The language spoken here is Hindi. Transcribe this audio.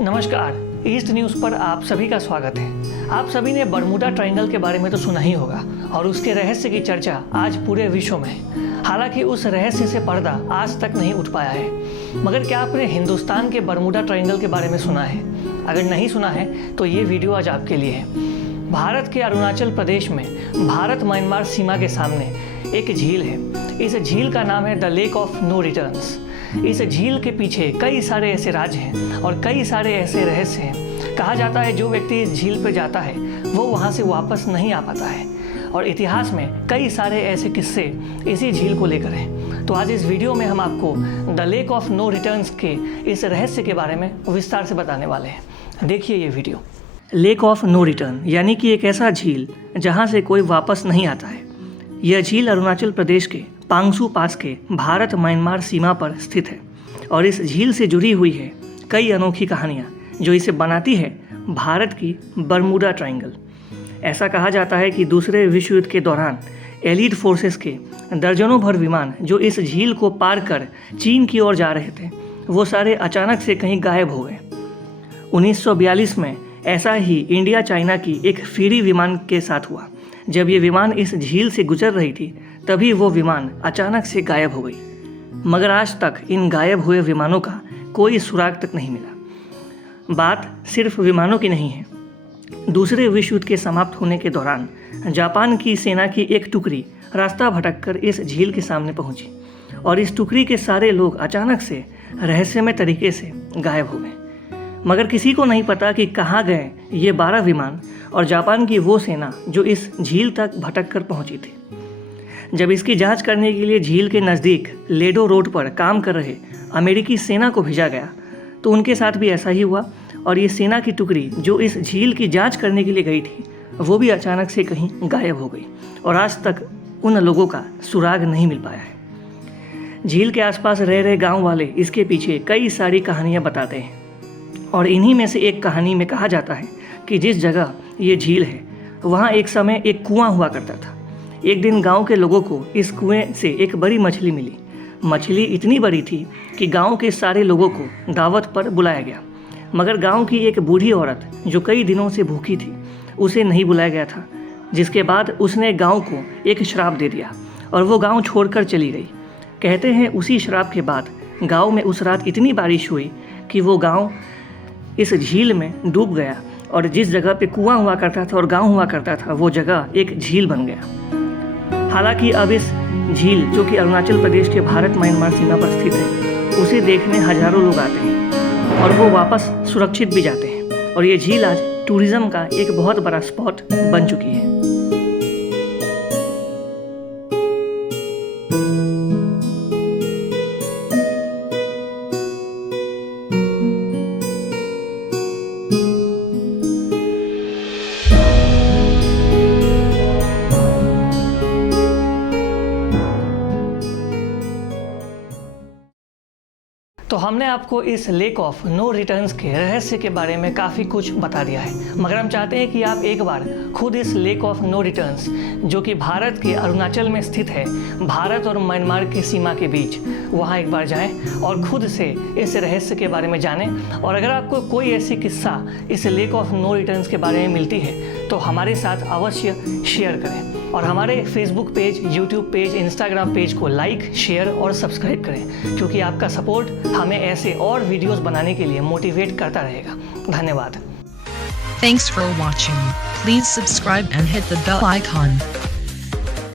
नमस्कार, ईस्ट न्यूज़ पर आप सभी का स्वागत है। आप सभी ने बरमूडा ट्रायंगल के बारे में तो सुना ही होगा और उसके रहस्य की चर्चा आज पूरे विश्व में है। हालांकि उस रहस्य से पर्दा आज तक नहीं उठ पाया है। मगर क्या आपने हिंदुस्तान के बरमूडा ट्रायंगल के बारे में सुना है? अगर नहीं सुना है तो ये वीडियो आज आपके लिए है। भारत के अरुणाचल प्रदेश में भारत म्यांमार सीमा के सामने एक झील है। इस झील का नाम है the lake of no returns. इस झील के पीछे कई सारे ऐसे राज हैं और कई सारे ऐसे रहस्य हैं। कहा जाता है जो व्यक्ति इस झील पर जाता है वो वहाँ से वापस नहीं आ पाता है और इतिहास में कई सारे ऐसे किस्से इसी झील को लेकर हैं। तो आज इस वीडियो में हम आपको the lake of no returns के इस रहस्य के बारे में विस्तार से बताने वाले हैं। देखिए ये video. Lake of no return यानी कि एक ऐसा झील जहाँ से कोई वापस नहीं आता है। यह झील अरुणाचल प्रदेश के पांगसू पास के भारत म्यांमार सीमा पर स्थित है और इस झील से जुड़ी हुई है कई अनोखी कहानियाँ जो इसे बनाती है भारत की बरमूडा ट्रायंगल। ऐसा कहा जाता है कि दूसरे विश्व युद्ध के दौरान एलीट फोर्सेस के दर्जनों भर विमान जो इस झील को पार कर चीन की ओर जा रहे थे वो सारे अचानक से कहीं गायब हो गए। 1942 में ऐसा ही इंडिया चाइना की एक फेरी विमान के साथ हुआ। जब ये विमान इस झील से गुजर रही थी तभी वो विमान अचानक से गायब हो गई। मगर आज तक इन गायब हुए विमानों का कोई सुराग तक नहीं मिला। बात सिर्फ विमानों की नहीं है। दूसरे विश्व युद्ध के समाप्त होने के दौरान जापान की सेना की एक टुकड़ी रास्ता भटककर इस झील के सामने पहुंची और इस टुकड़ी के सारे लोग अचानक से रहस्यमय तरीके से गायब हो गए। मगर किसी को नहीं पता कि कहाँ गए ये 12 विमान और जापान की वो सेना जो इस झील तक भटक कर पहुँची थी। जब इसकी जांच करने के लिए झील के नज़दीक लेडो रोड पर काम कर रहे अमेरिकी सेना को भेजा गया तो उनके साथ भी ऐसा ही हुआ और ये सेना की टुकड़ी जो इस झील की जांच करने के लिए गई थी वो भी अचानक से कहीं गायब हो गई और आज तक उन लोगों का सुराग नहीं मिल पाया है। झील के आसपास रह रहे गाँव वाले इसके पीछे कई सारी कहानियाँ बताते हैं और इन्हीं में से एक कहानी में कहा जाता है कि जिस जगह ये झील है वहाँ एक समय एक कुआं हुआ करता था। एक दिन गांव के लोगों को इस कुएं से एक बड़ी मछली मिली। मछली इतनी बड़ी थी कि गांव के सारे लोगों को दावत पर बुलाया गया, मगर गांव की एक बूढ़ी औरत जो कई दिनों से भूखी थी उसे नहीं बुलाया गया था, जिसके बाद उसने गांव को एक श्राप दे दिया और वो गांव छोड़कर चली गई। कहते हैं उसी श्राप के बाद गाँव में उस रात इतनी बारिश हुई कि वो गाँव इस झील में डूब गया और जिस जगह पे कुआं हुआ करता था और गांव हुआ करता था वो जगह एक झील बन गया। हालांकि अब इस झील जो कि अरुणाचल प्रदेश के भारत म्यांमार सीमा पर स्थित है उसे देखने हजारों लोग आते हैं और वो वापस सुरक्षित भी जाते हैं और ये झील आज टूरिज्म का एक बहुत बड़ा स्पॉट बन चुकी है। तो हमने आपको इस लेक ऑफ नो रिटर्न्स के रहस्य के बारे में काफ़ी कुछ बता दिया है, मगर हम चाहते हैं कि आप एक बार खुद इस लेक ऑफ नो रिटर्न्स जो कि भारत के अरुणाचल में स्थित है, भारत और म्यांमार की सीमा के बीच, वहाँ एक बार जाएं और खुद से इस रहस्य के बारे में जानें। और अगर आपको कोई ऐसी किस्सा इस लेक ऑफ नो रिटर्न्स के बारे में मिलती है तो हमारे साथ अवश्य शेयर करें और हमारे Facebook page, YouTube page, Instagram page को लाइक, शेयर और सब्सक्राइब करें, क्योंकि आपका सपोर्ट हमें ऐसे और वीडियोस बनाने के लिए मोटिवेट करता रहेगा। धन्यवाद। Thanks for watching. Please subscribe and hit the bell icon.